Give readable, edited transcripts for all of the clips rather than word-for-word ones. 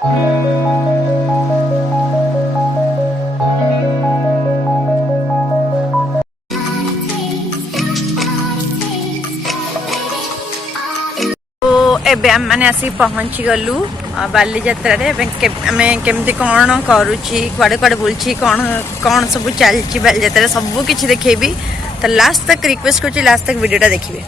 एबे आम मैंने आसी पहुँची गलु बालीजात्रा आम केमती कौन करुच्ची कुआड़े कुआड़े बुलची कौन कौन सब चलती बालीजात्रा सबू किसी देखेबी। तो लास्ट तक रिक्वेस्ट कर लास्ट तक वीडियोटा देखिए।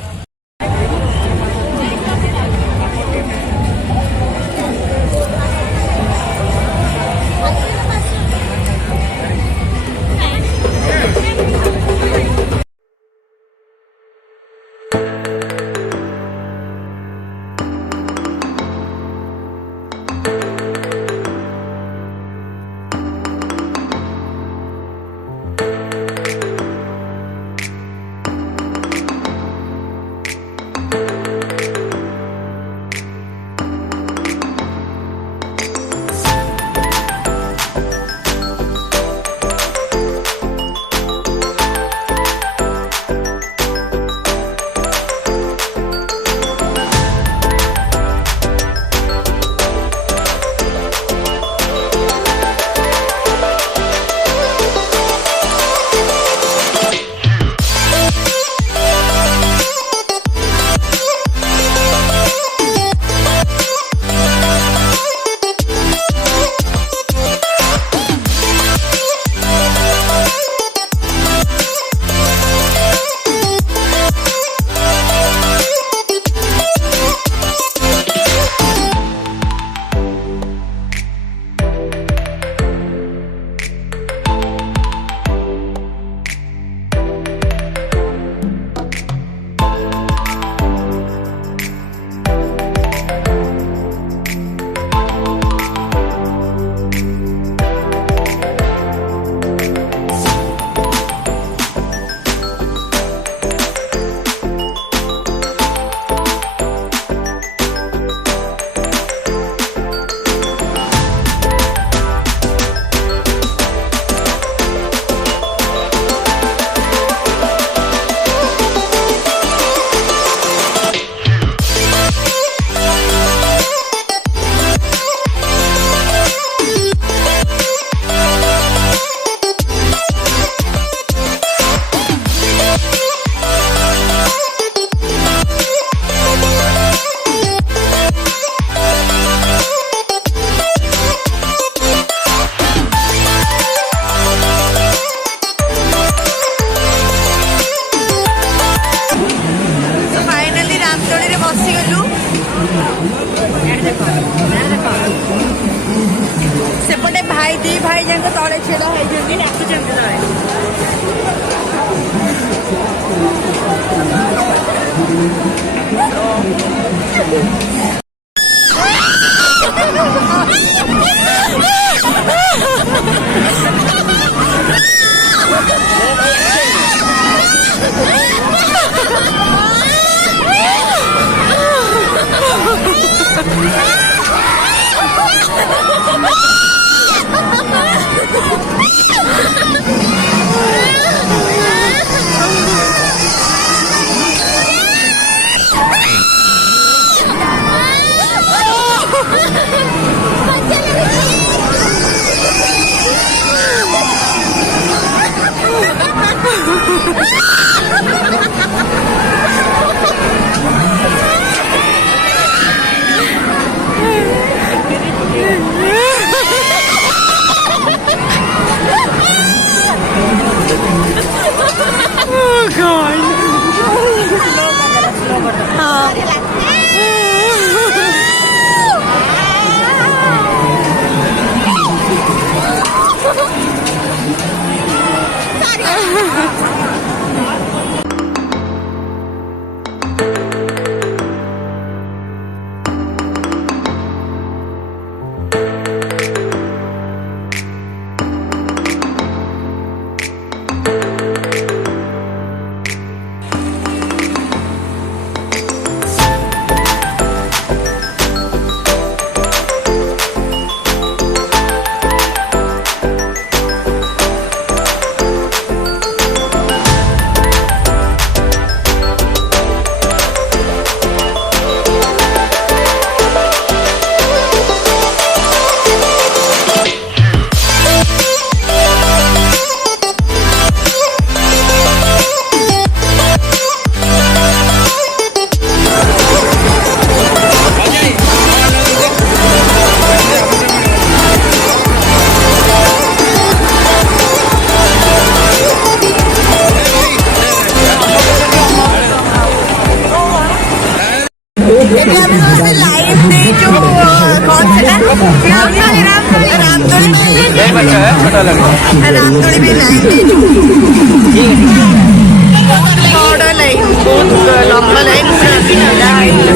सेपटे भाई दी भाई जन तले छेड़ा ଏବେ ଆମେ ସମସ୍ତେ ଲାଇଭ ଦେଇଛୁ କଣ ସେଟା ରାମଦୋଳି ବି ଲାଇଭ ଦେଇଛୁ। ବହୁତ ବଡ଼ ଲାଇନ, ବହୁତ ଲମ୍ବା ଲାଇନ ଭିଡ଼ା ହେଇଥିଲା।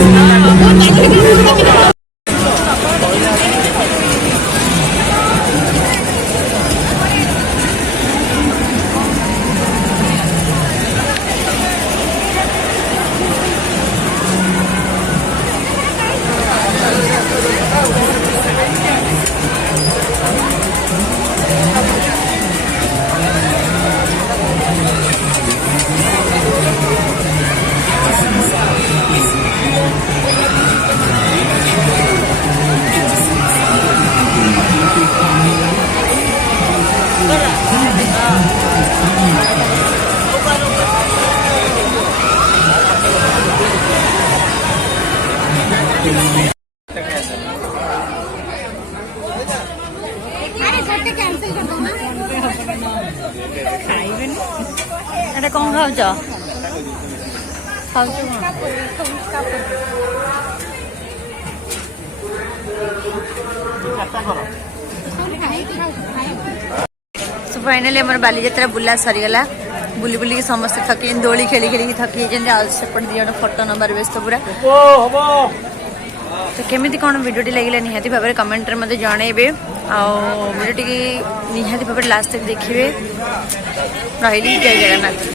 ଏଟା କଣ ଖାଉଛ? ଖାଉଛ फाइनाली आम बालीजात्रा बुला सरीगला। बुली बुलिकी समस्त थकी दोली खेली खेली थकी सेपट दी जन फोटो नंबर व्यस्त पूरा। तो केमी कौन वीडियो लगे निहाती भाव में कमेंट में मत जनइबे। वीडियो निहाती भाव लास्ट तक देखिए। रही जय जगन्नाथ।